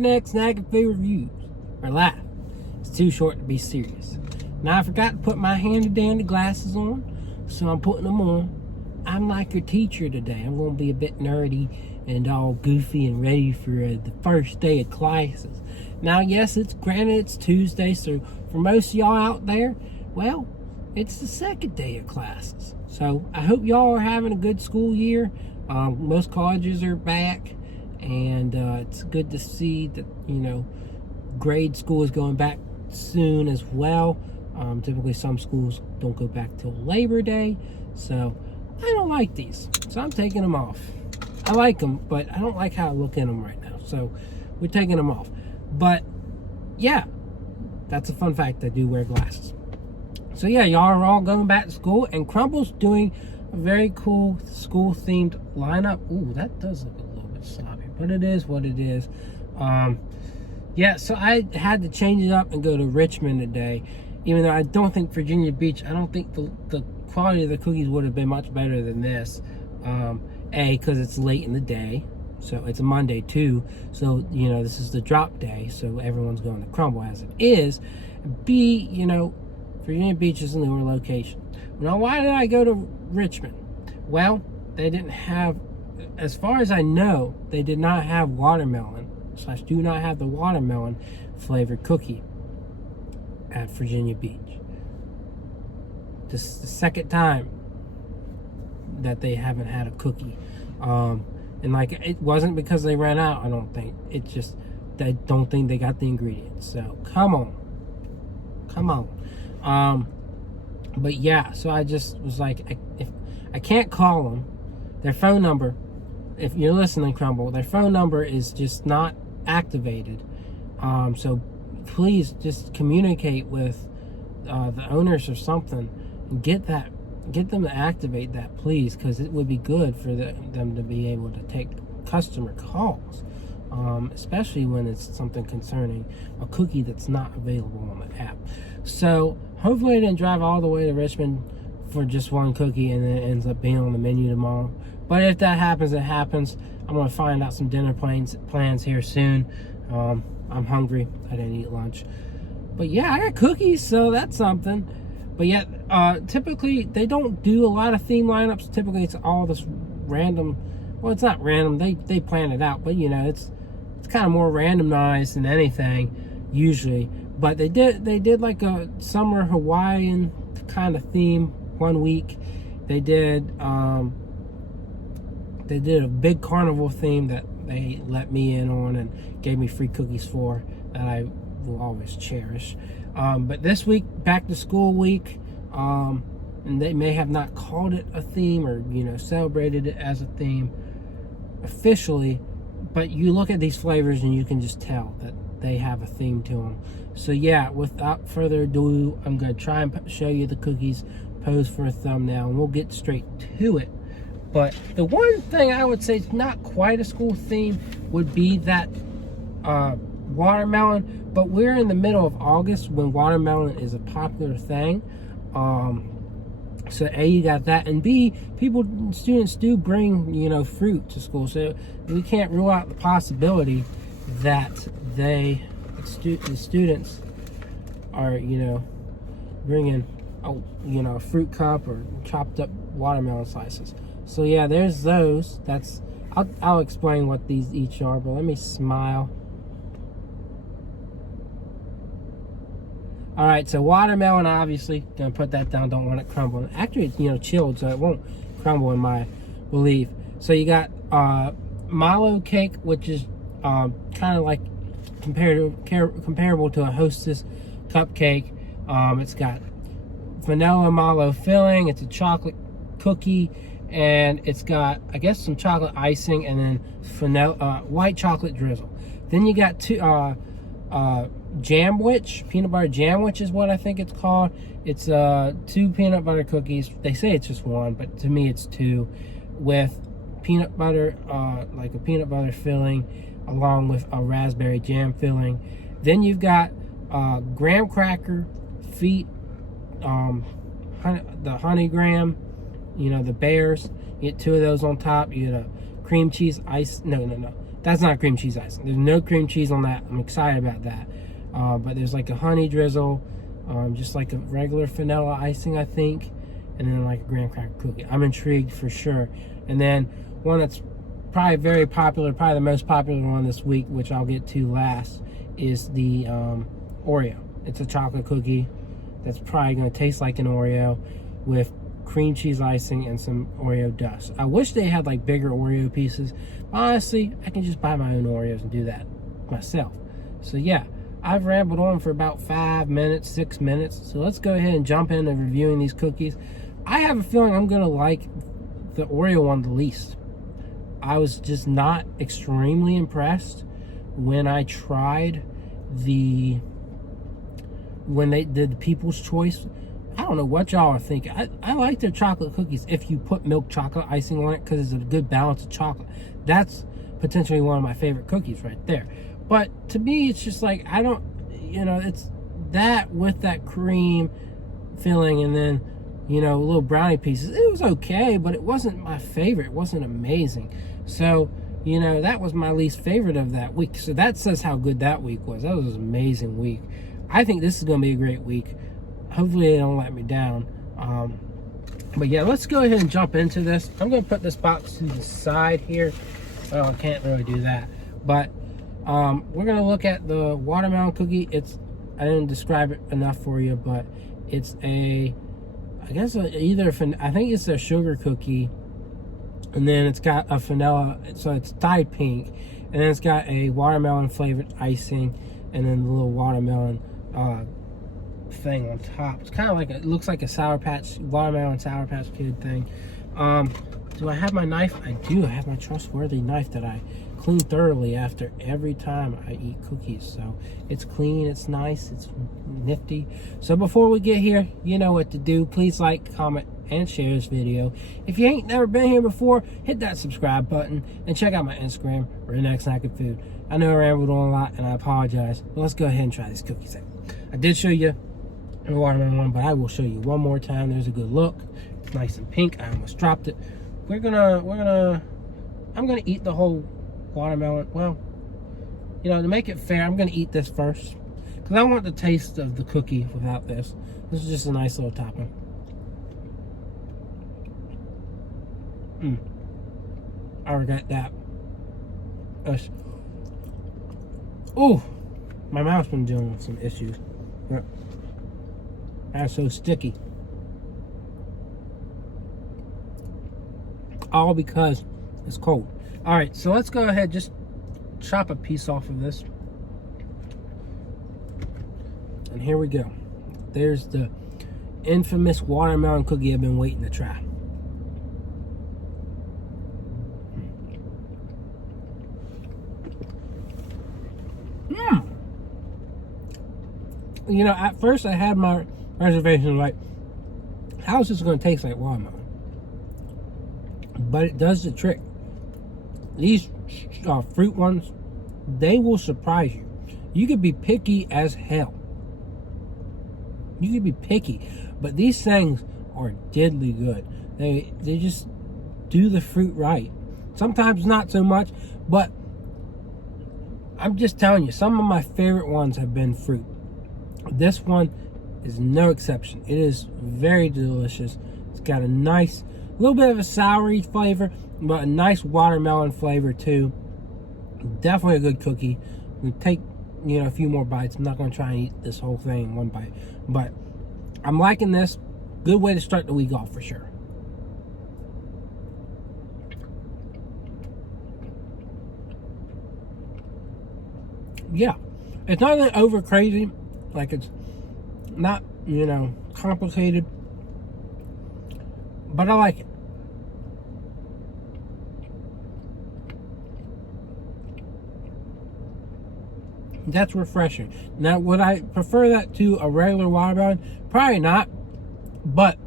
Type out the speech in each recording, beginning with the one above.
next snack food reviews or laugh. It's too short to be serious. Now I forgot to put my handy dandy glasses on, so I'm putting them on. I'm like your teacher today. I'm going to be a bit nerdy and all goofy and ready for the first day of classes. Now, yes, it's Tuesday, so for most of y'all out there, well, it's the second day of classes. So I hope y'all are having a good school year. Most colleges are back, and it's good to see that, grade school is going back soon as well. Typically some schools don't go back till Labor Day, so I don't like these, so I'm taking them off. I like them, but I don't like how I look in them right now, so we're taking them off. But yeah, that's a fun fact. I do wear glasses. So yeah, y'all are all going back to school, and Crumbl's doing a very cool school themed lineup. Ooh, that does look a little bit sloppy, but it is what it is. Yeah, so I had to change it up and go to Richmond today, even though I don't think Virginia Beach, I don't think the quality of the cookies would have been much better than this. A, because it's late in the day, so it's a Monday too, so this is the drop day, so everyone's going to Crumbl as it is. B, Virginia Beach is a newer location. Now, why did I go to Richmond? Well, they didn't have, as far as I know, they did not have do not have the watermelon flavored cookie at Virginia Beach. This is the second time that they haven't had a cookie. And it wasn't because they ran out, I don't think. It's just, I don't think they got the ingredients. So, come on. But yeah, so I just was like, if I can't call them, their phone number, if you're listening, Crumbl, their phone number is just not activated. So please just communicate with the owners or something and get them to activate that, please, because it would be good for them to be able to take customer calls, especially when it's something concerning a cookie that's not available on the app. So hopefully I didn't drive all the way to Richmond for just one cookie and then it ends up being on the menu tomorrow. But if that happens, it happens. I'm going to find out some dinner plans here soon. I'm hungry. I didn't eat lunch. But yeah, I got cookies, so that's something. But yet, typically, they don't do a lot of theme lineups. Typically, it's all this random. Well, it's not random. They plan it out. But, it's kind of more randomized than anything, usually. But they did like a summer Hawaiian kind of theme one week. They did a big carnival theme that they let me in on and gave me free cookies for, that I will always cherish. But this week, back to school week, and they may have not called it a theme or celebrated it as a theme officially, but you look at these flavors and you can just tell that they have a theme to them. So yeah, without further ado, I'm going to try and show you the cookies, pose for a thumbnail, and we'll get straight to it. But the one thing I would say is not quite a school theme would be that watermelon, but we're in the middle of August when watermelon is a popular thing. So A, you got that, and B, students do bring fruit to school, so we can't rule out the possibility that the students are bringing a fruit cup or chopped up watermelon slices. So yeah, there's those. I'll explain what these each are, but let me smile. All right, so watermelon, obviously, gonna put that down. Don't want it crumbling. Actually, it's chilled, so it won't crumble in my belief. So you got Mallow cake, which is kind of like comparable to a Hostess cupcake. It's got vanilla mallow filling. It's a chocolate cookie, and it's got, I guess, some chocolate icing and then vanilla, white chocolate drizzle. Then you got two JAMWICH, peanut butter JAMWICH is what I think it's called. It's 2 peanut butter cookies. They say it's just one, but to me it's 2, with peanut butter, like a peanut butter filling, along with a raspberry jam filling. Then you've got graham cracker feet, the honey graham, the bears. You get 2 of those on top. You get a cream cheese That's not cream cheese icing. There's no cream cheese on that. I'm excited about that. But there's like a honey drizzle, just like a regular vanilla icing, I think, and then like a graham cracker cookie. I'm intrigued for sure. And then one that's probably very popular, probably the most popular one this week, which I'll get to last, is the Oreo. It's a chocolate cookie that's probably going to taste like an Oreo with cream cheese icing and some Oreo dust. I wish they had like bigger Oreo pieces. Honestly, I can just buy my own Oreos and do that myself. So yeah, I've rambled on for about 5 minutes, 6 minutes. So let's go ahead and jump into reviewing these cookies. I have a feeling I'm going to like the Oreo one the least. I was just not extremely impressed when I tried when they did the People's Choice. I don't know what y'all are thinking. I like their chocolate cookies if you put milk chocolate icing on it, because it's a good balance of chocolate. That's potentially one of my favorite cookies right there. But to me, it's just like, I don't, it's that with that cream filling and then, little brownie pieces. It was okay, but it wasn't my favorite. It wasn't amazing. So, that was my least favorite of that week. So that says how good that week was. That was an amazing week. I think this is going to be a great week. Hopefully they don't let me down. But yeah, let's go ahead and jump into this. I'm going to put this box to the side here. Well, I can't really do that. But we're going to look at the watermelon cookie. I didn't describe it enough for you, but it's I think it's a sugar cookie. And then it's got a vanilla, so it's dyed pink. And then it's got a watermelon flavored icing. And then the little watermelon thing on top. It's kind of like, it looks like a watermelon Sour Patch Kid thing. Do I have my knife? I do. I have my trustworthy knife that I clean thoroughly after every time I eat cookies. So it's clean, it's nice, it's nifty. So before we get here, you know what to do. Please like, comment, and share this video. If you ain't never been here before, hit that subscribe button and check out my Instagram, Redneck Snacking Food. I know I rambled on a lot and I apologize, but let's go ahead and try these cookies out. I did show you the watermelon one, but I will show you one more time. There's a good look. It's nice and pink. I almost dropped it. I'm gonna eat the whole watermelon. Well, to make it fair, I'm gonna eat this first because I want the taste of the cookie without this. This is just a nice little topping. I regret that. Oh, my mouth's been dealing with some issues. That's so sticky. All because it's cold. All right, so let's go ahead, just chop a piece off of this. And here we go. There's the infamous watermelon cookie I've been waiting to try. At first I had my reservation, like, how is this going to taste like watermelon? But it does the trick. These fruit ones, they will surprise you. You could be picky as hell. You could be picky, but these things are deadly good. They just do the fruit right. Sometimes not so much, but I'm just telling you, some of my favorite ones have been fruit. This one is no exception. It is very delicious. It's got a nice, little bit of a soury flavor, but a nice watermelon flavor too. Definitely a good cookie. We take, a few more bites. I'm not going to try and eat this whole thing in one bite, but I'm liking this. Good way to start the week off for sure. Yeah, it's not really over crazy. Like, it's not, complicated, but I like it. That's refreshing. Now, would I prefer that to a regular watermelon? Probably not, but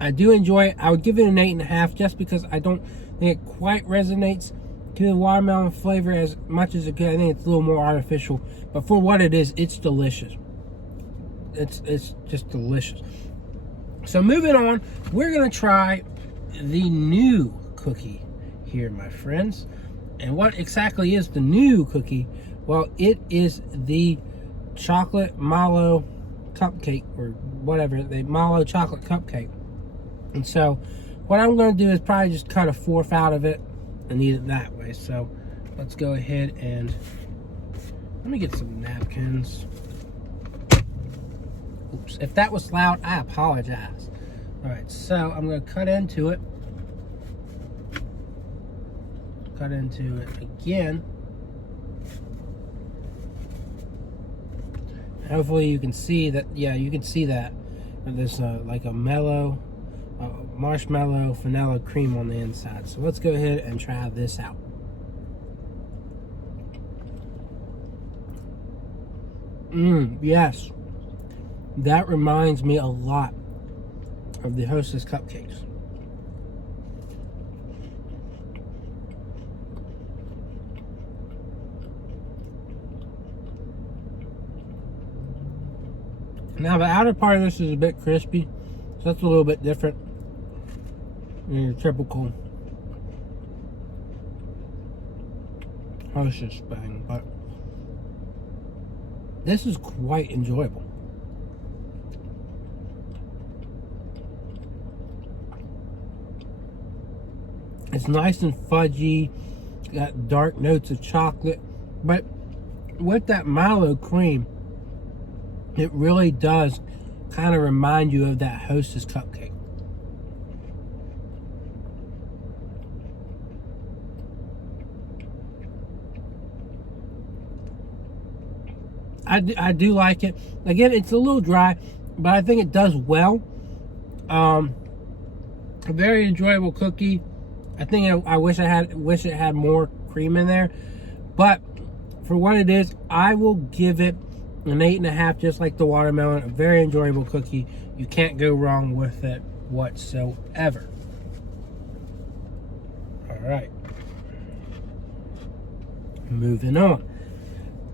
I do enjoy it. I would give it an 8.5 just because I don't think it quite resonates to the watermelon flavor as much as it could. I think it's a little more artificial, but for what it is, it's delicious. It's just delicious. So moving on, we're gonna try the new cookie here, my friends. And what exactly is the new cookie? Well, it is the chocolate mallow cupcake, or whatever, the mallow chocolate cupcake. And so what I'm going to do is probably just cut a fourth out of it and eat it that way. So let's go ahead and let me get some napkins. Oops, if that was loud, I apologize. All right, so I'm going to cut into it. Cut into it again. Hopefully you can see that. Yeah, you can see that there's like a mellow marshmallow vanilla cream on the inside. So let's go ahead and try this out. Yes, that reminds me a lot of the Hostess cupcakes. Now the outer part of this is a bit crispy, so that's a little bit different than your typical Hostess thing, but this is quite enjoyable. It's nice and fudgy, got dark notes of chocolate, but with that mallow cream, it really does kind of remind you of that Hostess cupcake. I do like it. Again, it's a little dry, but I think it does well. A very enjoyable cookie. I think I wish it had more cream in there, but for what it is, I will give it an 8.5, just like the watermelon. A very enjoyable cookie. You can't go wrong with it whatsoever. All right, moving on.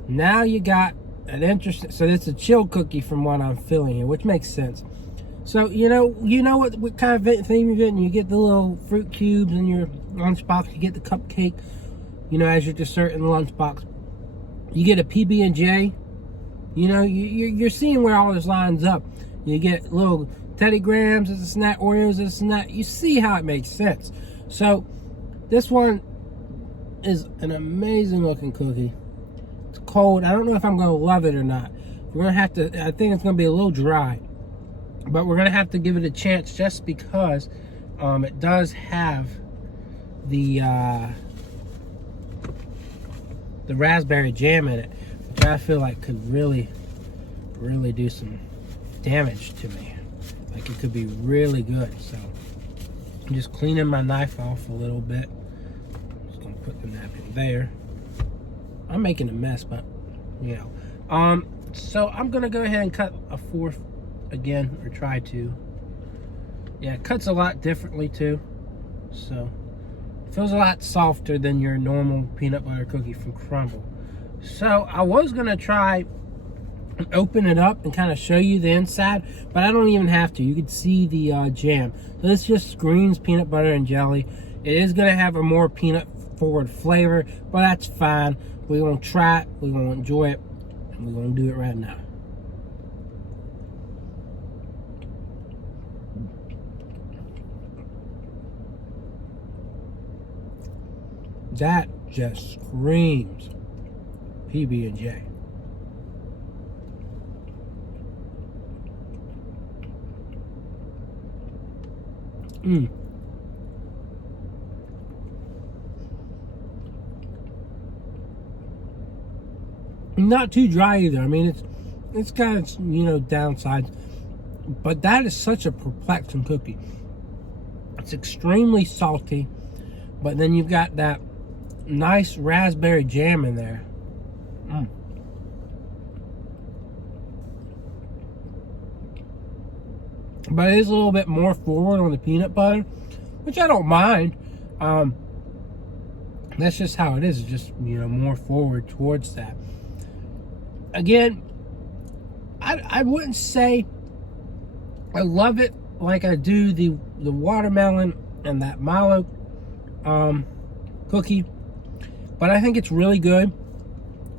Now you got an interesting. So it's a chilled cookie from what I'm feeling here, which makes sense. So you know what kind of thing you're getting. You get the little fruit cubes in your lunchbox. You get the cupcake, as your dessert in the lunchbox. You get a PB&J. You're seeing where all this lines up. You get little Teddy Grahams as a snack, Oreos as a snack. You see how it makes sense. So this one is an amazing looking cookie. It's cold. I don't know if I'm going to love it or not. We're going to have to, I think it's going to be a little dry. But we're going to have to give it a chance just because it does have the raspberry jam in it, which I feel like could really do some damage to me. Like it could be really good. So I'm just cleaning my knife off a little bit. Just going to put the napkin there. I'm making a mess, but so I'm going to go ahead and cut a fourth again, or try to. Yeah, it cuts a lot differently too, so it feels a lot softer than your normal peanut butter cookie from Crumbl. So I was gonna try and open it up and kind of show you the inside, but I don't even have to. You can see the jam. So this just screams peanut butter and jelly. It is gonna have a more peanut forward flavor, but that's fine. We're gonna try it, we're gonna enjoy it, and we're gonna do it right now. That just screams PB&J. Not too dry either. I mean, it's got its downsides, but that is such a perplexing cookie. It's extremely salty, but then you've got that nice raspberry jam in there. But it is a little bit more forward on the peanut butter, which I don't mind. That's just how it is. It's just more forward towards that. Again, I wouldn't say I love it like I do the watermelon and that mallow cookie. but I think it's really good.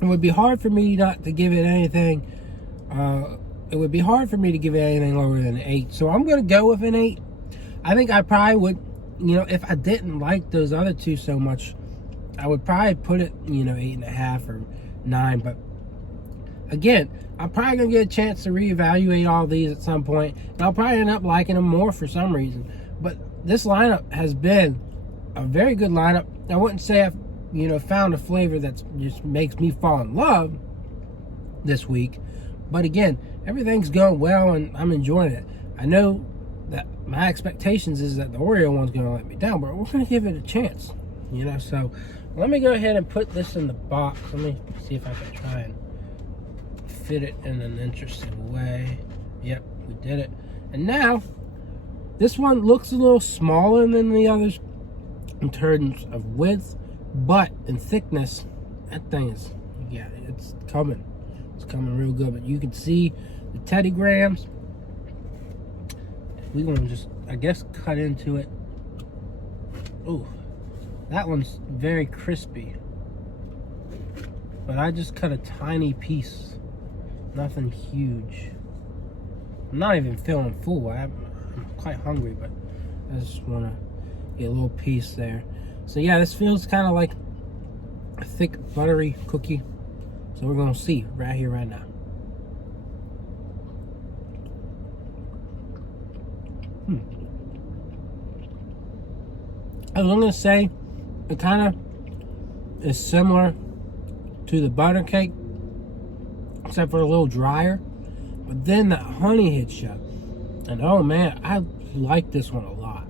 It would be hard for me not to give it anything. It would be hard for me to give it anything lower than an 8. So I'm going to go with an 8. I think I probably would, you know, if I didn't like those other two so much, I would probably put it, you know, 8.5 or 9. But again, I'm probably going to get a chance to reevaluate all these at some point, and I'll probably end up liking them more for some reason. But this lineup has been a very good lineup. I wouldn't say I've, you know, found a flavor that just makes me fall in love this week. But again, everything's going well, and I'm enjoying it. I know that my expectations is that the Oreo one's going to let me down, but we're going to give it a chance, you know. So let me go ahead and put this in the box. Let me see if I can try and fit it in an interesting way. Yep, we did it. And now this one looks a little smaller than the others in terms of width, but in thickness, that thing is, yeah, it's coming. It's coming real good. But you can see the Teddy Grahams. We're going to just, I guess, cut into it. Ooh, that one's very crispy. But I just cut a tiny piece. Nothing huge. I'm not even feeling full. I'm quite hungry, but I just want to get a little piece there. So yeah, this feels kind of like a thick, buttery cookie. So we're going to see right here, right now. I was going to say it kind of is similar to the butter cake, except for a little drier. But then that honey hits you. And oh man, I like this one a lot.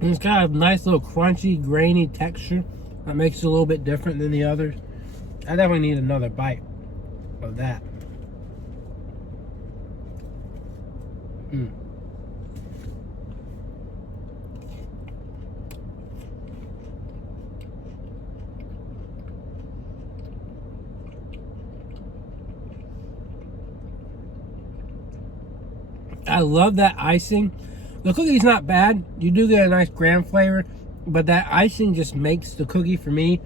And it's got a nice little crunchy, grainy texture that makes it a little bit different than the others. I definitely need another bite of that. I love that icing. The cookie's not bad. You do get a nice graham flavor, but that icing just makes the cookie for me.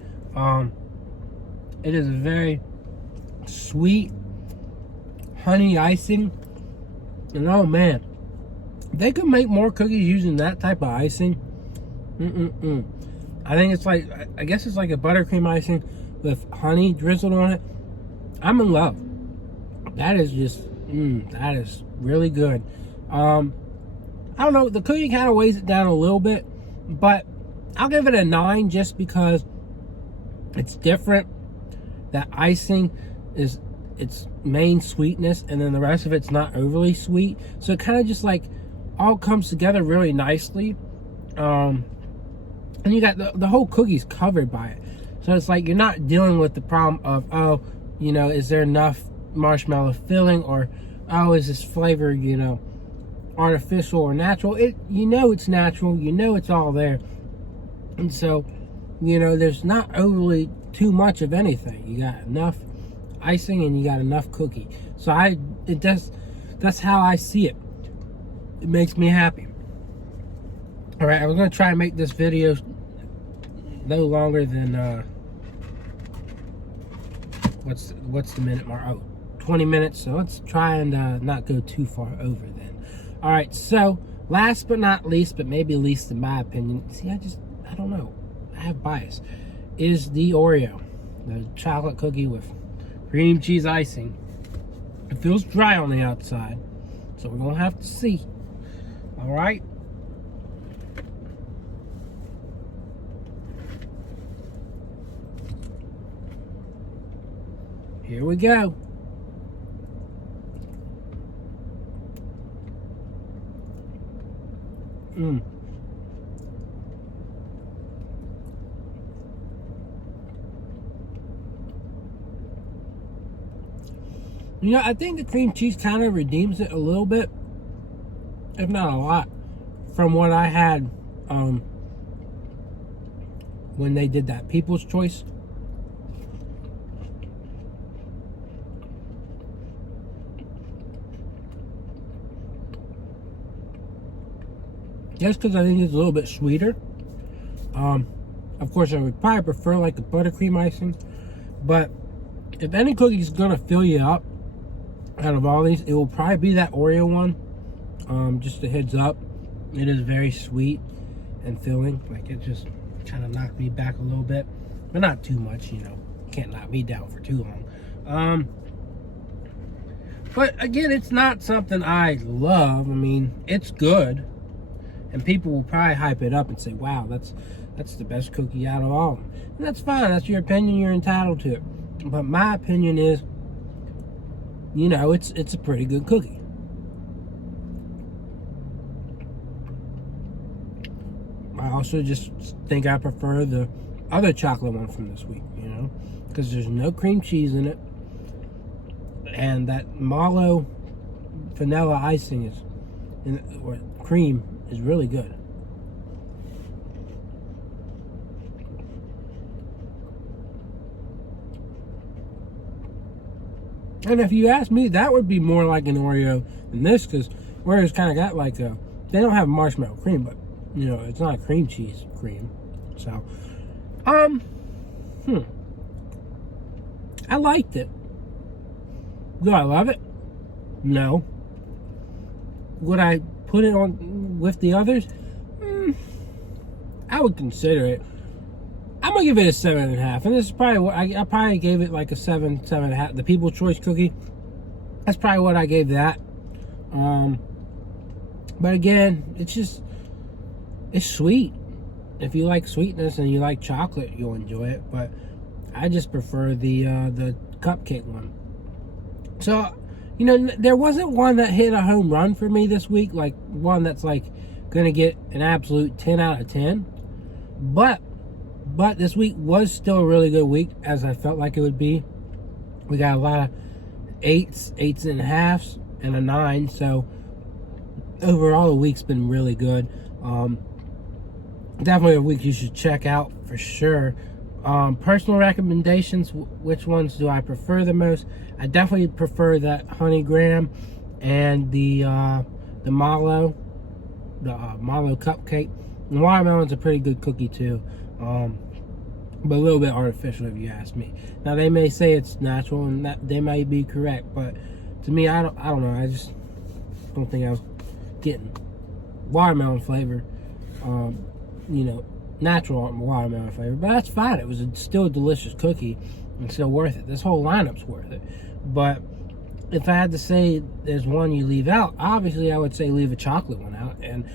It is a very sweet honey icing. And oh man, they could make more cookies using that type of icing. I think it's like, I guess it's like a buttercream icing with honey drizzled on it. I'm in love. That is just, that is really good. I don't know, the cookie kind of weighs it down a little bit, but I'll give it a 9 just because it's different. That icing is its main sweetness, and then the rest of it's not overly sweet. So it kind of just like all comes together really nicely. And you got the whole cookie's covered by it. So it's like you're not dealing with the problem of, oh, you know, is there enough marshmallow filling, or oh, is this flavor, you know, artificial or natural? You know it's natural, you know it's all there. And so, you know, there's not overly too much of anything. You got enough icing and you got enough cookie. So that's how I see it. It makes me happy. All right, I was gonna try and make this video no longer than what's the minute mark? Oh, 20 minutes. So let's try and not go too far over then. All right, so last but not least, but maybe least in my opinion, see, I don't know, I have bias, is the Oreo, the chocolate cookie with cream cheese icing. It feels dry on the outside, so we're gonna have to see. All right. Here we go. You know, I think the cream cheese kind of redeems it a little bit, if not a lot, from what I had when they did that People's Choice. Just because I think it's a little bit sweeter. Of course, I would probably prefer like the buttercream icing. But if any cookie is going to fill you up out of all these, it will probably be that Oreo one. Just a heads up. It is very sweet and filling. Like, it just kind of knocked me back a little bit. But not too much, you know. Can't knock me down for too long. But again, it's not something I love. I mean, it's good. And people will probably hype it up and say, wow, that's the best cookie out of all of them. And that's fine. That's your opinion. You're entitled to it. But my opinion is, you know, it's a pretty good cookie. I also just think I prefer the other chocolate one from this week, you know, because there's no cream cheese in it. And that Mallow vanilla icing or cream is really good. And if you ask me, that would be more like an Oreo than this, because Oreo's kind of got like a, they don't have marshmallow cream, but you know, it's not cream cheese cream. So, I liked it. Do I love it? No. Would I put it on with the others? I would consider it. I'm gonna give it a 7.5, and this is probably what I probably gave it like a 7.5. The People's Choice cookie. That's probably what I gave that. But again, it's sweet. If you like sweetness and you like chocolate, you'll enjoy it. But I just prefer the cupcake one. So, you know, there wasn't one that hit a home run for me this week, like one that's like gonna get an absolute 10 out of 10. But this week was still a really good week, as I felt like it would be. We got a lot of 8s and a halves, and a 9. So overall, the week's been really good. Definitely a week you should check out for sure. Personal recommendations, which ones do I prefer the most? I definitely prefer that honey graham and the Mallow, Mallow cupcake. And watermelon's a pretty good cookie too, but a little bit artificial if you ask me. Now they may say it's natural, and that they may be correct, but to me, I don't know. I just don't think I was getting watermelon flavor. You know, natural watermelon flavor, but that's fine. It was still a delicious cookie and still worth it. This whole lineup's worth it. But if I had to say there's one you leave out, obviously I would say leave a chocolate one out. And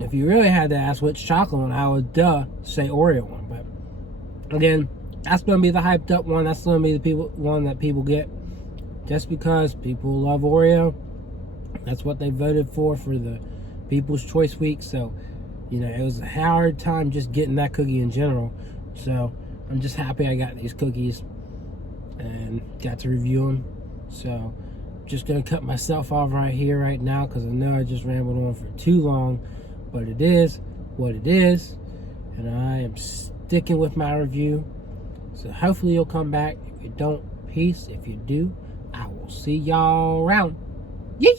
if you really had to ask which chocolate one, I would say Oreo one. But again, that's going to be the hyped up one. That's going to be the one that people get just because people love Oreo. That's what they voted for the People's Choice Week. So, you know, it was a hard time just getting that cookie in general. So I'm just happy I got these cookies and got to review them. So just gonna cut myself off right here, right now, because I know I just rambled on for too long. But it is what it is, and I am sticking with my review. So hopefully you'll come back. If you don't, peace. If you do, I will see y'all around. Yay!